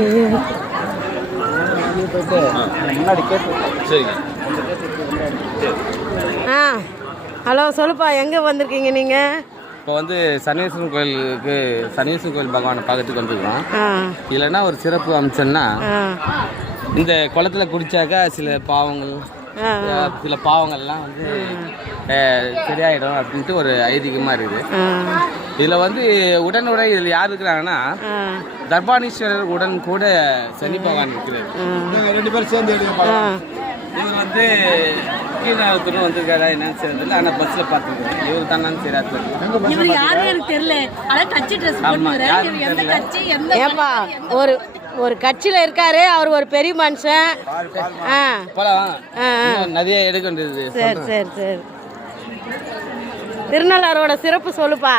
ஆ hello சொல்லுப்பா, எங்கே வந்திருக்கீங்க நீங்கள்? இப்போ வந்து சனீஸ்வரன் கோயில் பகவானை பார்க்கறதுக்கு வந்துருக்கோம். இல்லைன்னா ஒரு சிறப்பு அம்சம்னா இந்த குளத்துல குடிச்சாக்கா சில பாவங்கள்லாம் வந்து சரியாயிடும் அப்படின்ட்டு ஒரு ஐதீகமாக இருக்குது. இதில் வந்து உடனுடன் இதில் யார் இருக்கிறாங்கன்னா தர்பானீஸ்வரர் உடன் கூட சனி பகவான் இருக்கிறார். 2 பேரும் சேர்ந்து இவர் வந்து கீழே வந்திருக்காரா என்னன்னு தெரியல. ஆனால் பஸ்ஸில் பார்த்துருக்கேன். இவர் தானு ஏப்பா ஒரு கட்சியில் இருக்காரு, அவர் ஒரு பெரிய மனுஷன். நிறைய எடுக்க வேண்டியது. சரி சரி சரி. திருநள்ளாரோட சிறப்பு சொல்லுப்பா.